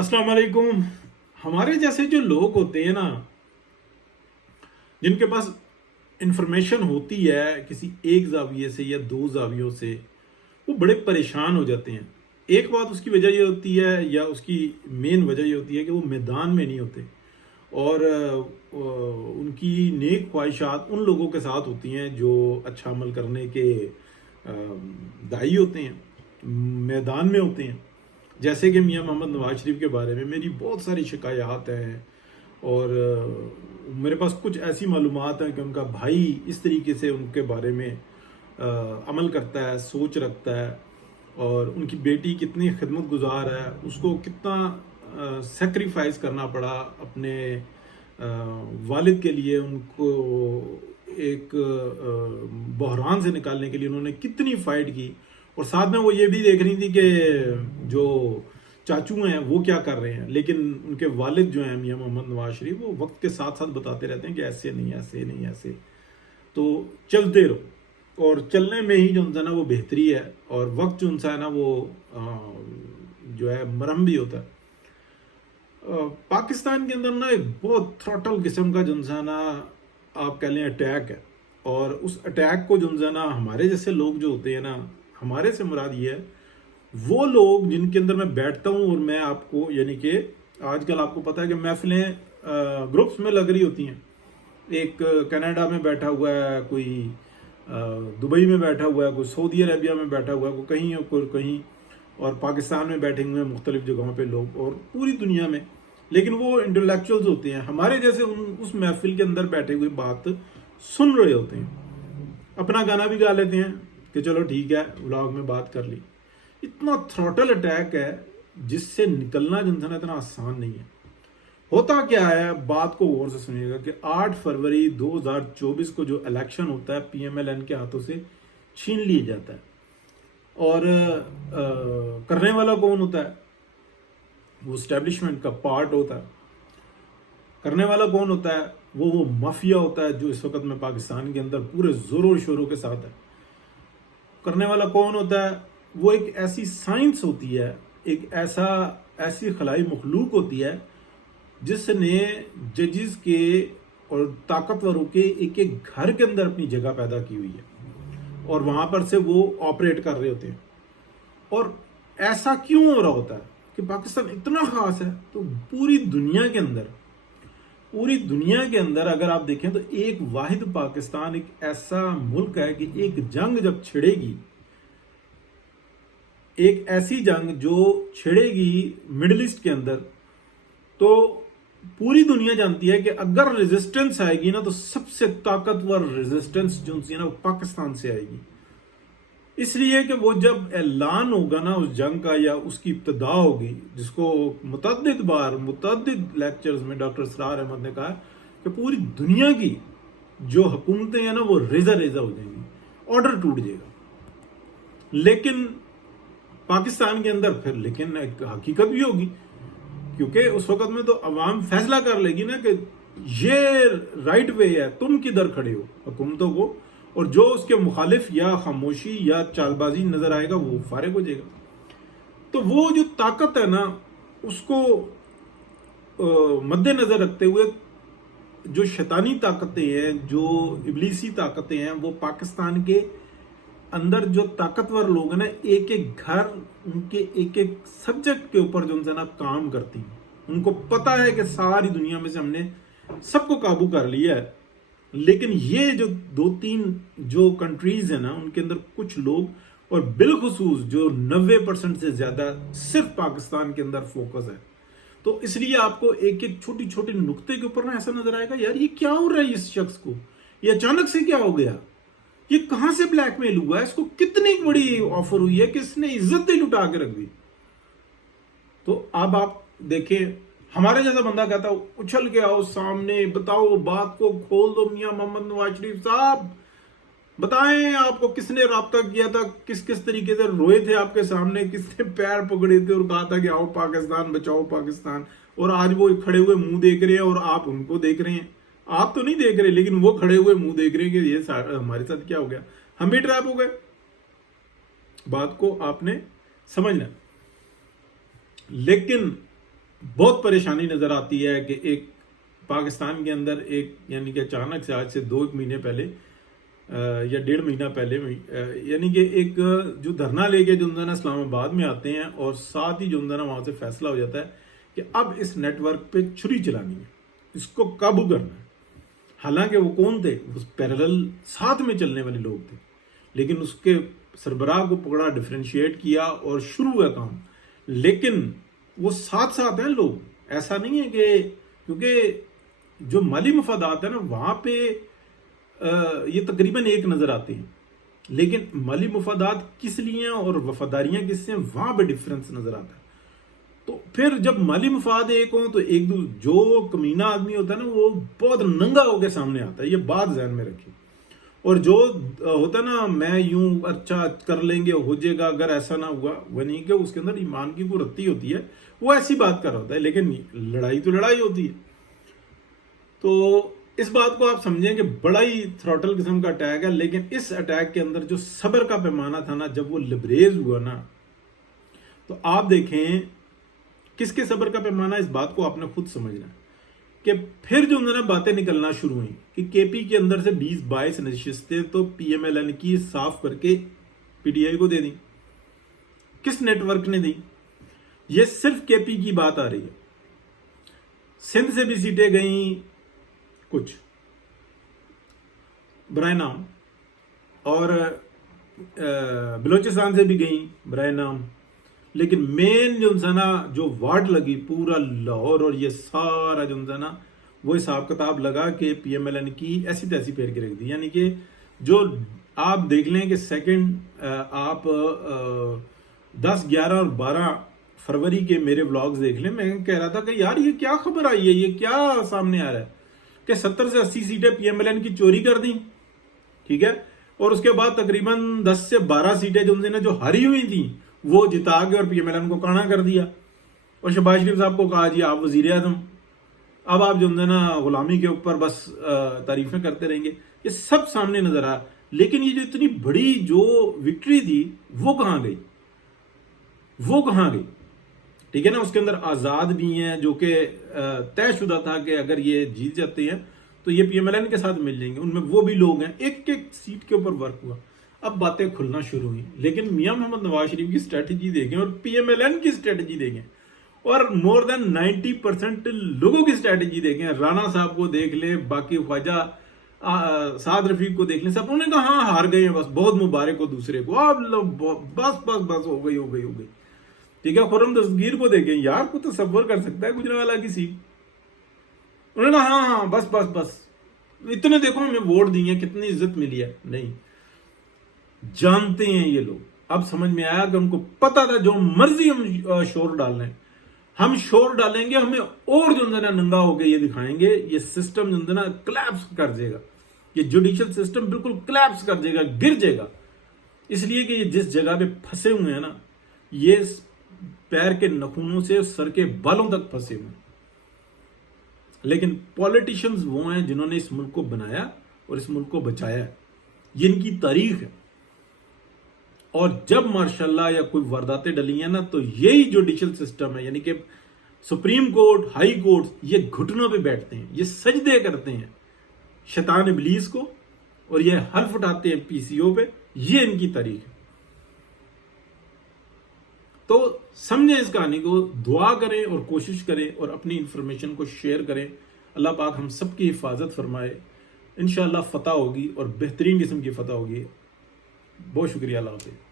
अस्सलाम वालेकुम। हमारे जैसे जो लोग होते हैं ना, जिनके पास इंफॉर्मेशन होती है किसी एक जाविये से या दो जावियों से, वो बड़े परेशान हो जाते हैं। एक बात उसकी वजह ये होती है, या उसकी मेन वजह ये होती है कि वो मैदान में नहीं होते, और उनकी नेक ख्वाहिशात उन लोगों के साथ होती हैं जो अच्छा अमल करने के दाई होते हैं, मैदान में होते हैं। जैसे कि मियाँ मोहम्मद नवाज शरीफ के बारे में मेरी बहुत सारी शिकायत हैं, और मेरे पास कुछ ऐसी मालूमात हैं कि उनका भाई इस तरीके से उनके बारे में अमल करता है, सोच रखता है, और उनकी बेटी कितनी खिदमत गुजार है, उसको कितना सेक्रीफाइस करना पड़ा अपने वालिद के लिए, उनको एक बहरान से निकालने के लिए उन्होंने कितनी फ़ाइट की। और साथ में वो ये भी देख रही थी कि जो चाचू हैं वो क्या कर रहे हैं, लेकिन उनके वालिद जो हैं मियाँ मोहम्मद नवाज शरीफ, वो वक्त के साथ साथ बताते रहते हैं कि ऐसे नहीं, ऐसे नहीं, ऐसे। तो चलते रहो, और चलने में ही जो है ना वो बेहतरी है, और वक्त जो है ना वो जो है मरहम भी होता है। पाकिस्तान के अंदर ना एक बहुत थ्रॉटल किस्म का जो है ना आप कह लें अटैक है, और उस अटैक को जो है ना हमारे जैसे लोग जो होते हैं ना, हमारे से मुराद ये है वो लोग जिनके अंदर मैं बैठता हूँ, और मैं आपको यानी कि आजकल आपको पता है कि महफिलें ग्रुप्स में लग रही होती हैं। एक कनाडा में बैठा हुआ है, कोई दुबई में बैठा हुआ है, कोई सऊदी अरबिया में बैठा हुआ है, कोई कहीं और कोई कहीं, और पाकिस्तान में बैठे हुए हैं मुख्तलिफ जगहों पे लोग, और पूरी दुनिया में। लेकिन वो इंटेलेक्चुअल्स होते हैं, हमारे जैसे उस महफिल के अंदर बैठे हुए बात सुन रहे होते हैं, अपना गाना भी गा लेते हैं कि चलो ठीक है व्लॉग में बात कर ली। इतना थ्रॉटल अटैक है जिससे निकलना जो है इतना आसान नहीं है। होता क्या है, बात को गौर से सुनिएगा कि 8 फरवरी 2024 को जो इलेक्शन होता है पीएमएलएन के हाथों से छीन लिया जाता है, और करने वाला कौन होता है? वो एस्टेब्लिशमेंट का पार्ट होता है। करने वाला कौन होता है? वो माफिया होता है जो इस वक्त में पाकिस्तान के अंदर पूरे जोरों शोरों के साथ है। करने वाला कौन होता है? वो एक ऐसी साइंस होती है, एक ऐसी खलाई मखलूक होती है जिसने जजेस के और ताकतवरों के एक एक घर के अंदर अपनी जगह पैदा की हुई है, और वहां पर से वो ऑपरेट कर रहे होते हैं। और ऐसा क्यों हो रहा होता है कि पाकिस्तान इतना खास है? तो पूरी दुनिया के अंदर अगर आप देखें तो एक वाहिद पाकिस्तान एक ऐसा मुल्क है कि एक जंग जब छिड़ेगी, एक ऐसी जंग जो छिड़ेगी मिडिल ईस्ट के अंदर, तो पूरी दुनिया जानती है कि अगर रेजिस्टेंस आएगी ना, तो सबसे ताकतवर रेजिस्टेंस जो है ना वो पाकिस्तान से आएगी। इसलिए कि वो जब ऐलान होगा ना उस जंग का, या उसकी इब्तिदा होगी, जिसको मुतअद्दिद लेक्चर्स में डॉक्टर इसरार अहमद ने कहा कि पूरी दुनिया की जो हुकूमतें हैं ना वो रेजा रेजा हो जाएंगी, ऑर्डर टूट जाएगा। लेकिन पाकिस्तान के अंदर फिर लेकिन एक हकीकत भी होगी, क्योंकि उस वक्त में तो अवाम फैसला कर लेगी ना कि ये राइट वे है, तुम किधर खड़े हो हुकूमतों को, और जो उसके मुखालिफ या खामोशी या चालबाजी नजर आएगा वो फारिग हो जाएगा। तो वो जो ताकत है ना, उसको मद्देनजर रखते हुए जो शैतानी ताकतें हैं, जो इबलीसी ताकतें हैं, वो पाकिस्तान के अंदर जो ताकतवर लोग हैं ना, एक एक घर उनके एक एक सब्जेक्ट के ऊपर जो है ना काम करती हैं। उनको पता है कि सारी दुनिया में से हमने सबको काबू कर लिया है, लेकिन ये जो 2-3 जो कंट्रीज है ना, उनके अंदर कुछ लोग, और बिलखुसूस जो 90% से ज्यादा सिर्फ पाकिस्तान के अंदर फोकस है। तो इसलिए आपको एक एक छोटी छोटी नुक्ते के ऊपर ना ऐसा नजर आएगा, यार ये क्या हो रहा है इस शख्स को, ये अचानक से क्या हो गया, ये कहां से ब्लैकमेल हुआ है, इसको कितनी बड़ी ऑफर हुई है कि इसने इज्जत ही लुटा के रख दी। तो अब आप देखें, हमारे जैसा बंदा कहता है उछल के आओ सामने, बताओ, बात को खोल दो, मियां मोहम्मद नवाज शरीफ साहब बताएं आपको किसने राब्ता किया था, किस किस तरीके से रोए थे आपके सामने, किसने पैर पकड़े थे और कहा था कि आओ पाकिस्तान बचाओ पाकिस्तान। और आज वो खड़े हुए मुंह देख रहे हैं और आप उनको देख रहे हैं। आप तो नहीं देख रहे, लेकिन वो खड़े हुए मुंह देख रहे हैं कि ये हमारे साथ क्या हो गया, हम भी ट्रैप हो गए। बात को आपने समझना। लेकिन بہت پریشانی نظر آتی ہے کہ ایک پاکستان کے اندر ایک یعنی کہ اچانک سے آج سے 2 مہینے پہلے یا 1.5 مہینہ پہلے یعنی کہ ایک جو دھرنا لے کے جو نا اسلام آباد میں آتے ہیں اور ساتھ ہی جو نا وہاں سے فیصلہ ہو جاتا ہے کہ اب اس نیٹ ورک پہ چھری چلانی ہے، اس کو قابو کرنا ہے۔ حالانکہ وہ کون تھے؟ وہ پیرالل ساتھ میں چلنے والے لوگ تھے، لیکن اس کے سربراہ کو پکڑا، ڈفرینشیٹ کیا اور شروع ہوا کام۔ لیکن وہ ساتھ ساتھ ہیں لوگ، ایسا نہیں ہے کہ کیونکہ جو مالی مفادات ہیں نا وہاں پہ یہ تقریباً ایک نظر آتے ہیں، لیکن مالی مفادات کس لیے ہیں اور وفاداریاں کس سے ہیں وہاں پہ ڈفرینس نظر آتا ہے۔ تو پھر جب مالی مفاد ایک ہوں تو ایک جو کمینہ آدمی ہوتا ہے نا وہ بہت ننگا ہو کے سامنے آتا ہے، یہ بات ذہن میں رکھیں۔ اور جو ہوتا ہے نا میں یوں اچھا کر لیں گے ہو جائے گا، اگر ایسا نہ ہوا، وہ نہیں کہ اس کے اندر ایمان کی کوئی رتی ہوتی ہے، وہ ایسی بات کر رہا ہوتا ہے، لیکن لڑائی تو لڑائی ہوتی ہے۔ تو اس بات کو آپ سمجھیں کہ بڑا ہی تھروٹل قسم کا اٹیک ہے، لیکن اس اٹیک کے اندر جو صبر کا پیمانہ تھا نا جب وہ لبریز ہوا نا، تو آپ دیکھیں کس کے صبر کا پیمانہ، اس بات کو آپ نے خود سمجھنا ہے کہ پھر جو انہوں نے باتیں نکلنا شروع ہوئیں کہ کے پی کے اندر سے 20-22 نشستیں تو پی ایم ایل این کی صاف کر کے پی ٹی آئی کو دے دیں۔ کس نیٹ ورک نے دی؟ یہ صرف کے پی کی بات آ رہی ہے، سندھ سے بھی سیٹیں گئیں کچھ برائے نام، اور بلوچستان سے بھی گئیں برائے نام، لیکن مین جو نا جو واٹ لگی پورا لاہور اور یہ سارا جو نا وہ حساب کتاب لگا کہ پی ایم ایل این کی ایسی تیسی پھیر کے رکھ دی۔ یعنی کہ جو آپ دیکھ لیں کہ سیکنڈ آپ 10، 11 اور 12 فروری کے میرے ولاگز دیکھ لیں، میں کہہ رہا تھا کہ یار یہ کیا خبر آئی ہے، یہ کیا سامنے آ رہا ہے کہ 70 سے 80 سیٹیں پی ایم ایل این کی چوری کر دیں، ٹھیک ہے، اور اس کے بعد تقریباً 10 سے 12 سیٹیں جو ہاری ہوئی تھیں وہ جتا کے اور پی ایم ایل این کو کانا کر دیا، اور شہباز شریف صاحب کو کہا جی آپ وزیر اعظم، اب آپ جو نا غلامی کے اوپر بس تعریفیں کرتے رہیں گے۔ یہ سب سامنے نظر آیا، لیکن یہ جو اتنی بڑی جو وکٹری تھی وہ کہاں گئی؟ وہ کہاں گئی؟ ٹھیک ہے نا، اس کے اندر آزاد بھی ہیں جو کہ طے شدہ تھا کہ اگر یہ جیت جاتے ہیں تو یہ پی ایم ایل این کے ساتھ مل جائیں گے، ان میں وہ بھی لوگ ہیں، ایک ایک سیٹ کے اوپر ورک ہوا۔ اب باتیں کھلنا شروع ہوئی، لیکن میاں محمد نواز شریف کی اسٹریٹجی دیکھیں اور پی ایم ایل این کی اسٹریٹجی دیکھیں، اور مور دین 90% لوگوں کی اسٹریٹجی دیکھیں، رانا صاحب کو دیکھ لیں، باقی خواجہ سعد رفیق کو دیکھ لیں، سب انہوں نے کہا ہاں ہار گئے ہیں، بس بہت مبارک ہو دوسرے کو، اب بس بس بس ہو گئی ہو گئی ہو گئی، ٹھیک ہے۔ خرم دستگیر کو دیکھیں، یار کو تصور کر سکتا ہے گجرانوالہ کی سیٹ، انہوں نے کہا ہاں ہاں بس بس بس اتنے دیکھو ہمیں ووٹ دی ہیں، کتنی عزت ملی ہے۔ نہیں جانتے ہیں یہ لوگ، اب سمجھ میں آیا کہ ان کو پتا تھا جو مرضی ہم شور ڈال لیں، ہم شور ڈالیں گے، ہمیں اور جو ننگا ہو کے یہ دکھائیں گے، یہ سسٹم جو نا کلیپس کر جائے گا، یہ جوڈیشل سسٹم بالکل کلیپس کر جائے گا، گر جائے گا، اس لیے کہ یہ جس جگہ پہ پھنسے ہوئے ہیں نا، یہ پیر کے نخونوں سے سر کے بالوں تک پھنسے ہوئے ہیں۔ لیکن پولیٹیشنز وہ ہیں جنہوں نے اس ملک کو بنایا اور اس ملک کو بچایا ہے، یہ ان کی تاریخ ہے، اور جب ماشاءاللہ یا کوئی وارداتیں ڈلی ہیں نا تو یہی جوڈیشل سسٹم ہے، یعنی کہ سپریم کورٹ، ہائی کورٹ، یہ گھٹنوں پہ بیٹھتے ہیں، یہ سجدے کرتے ہیں شیطان ابلیس کو، اور یہ حلف اٹھاتے ہیں پی سی او پہ، یہ ان کی تاریخ ہے۔ تو سمجھیں اس کہانی کو، دعا کریں اور کوشش کریں اور اپنی انفارمیشن کو شیئر کریں۔ اللہ پاک ہم سب کی حفاظت فرمائے، انشاءاللہ فتح ہوگی اور بہترین قسم کی فتح ہوگی۔ بہت شکریہ، اللہ حافظ۔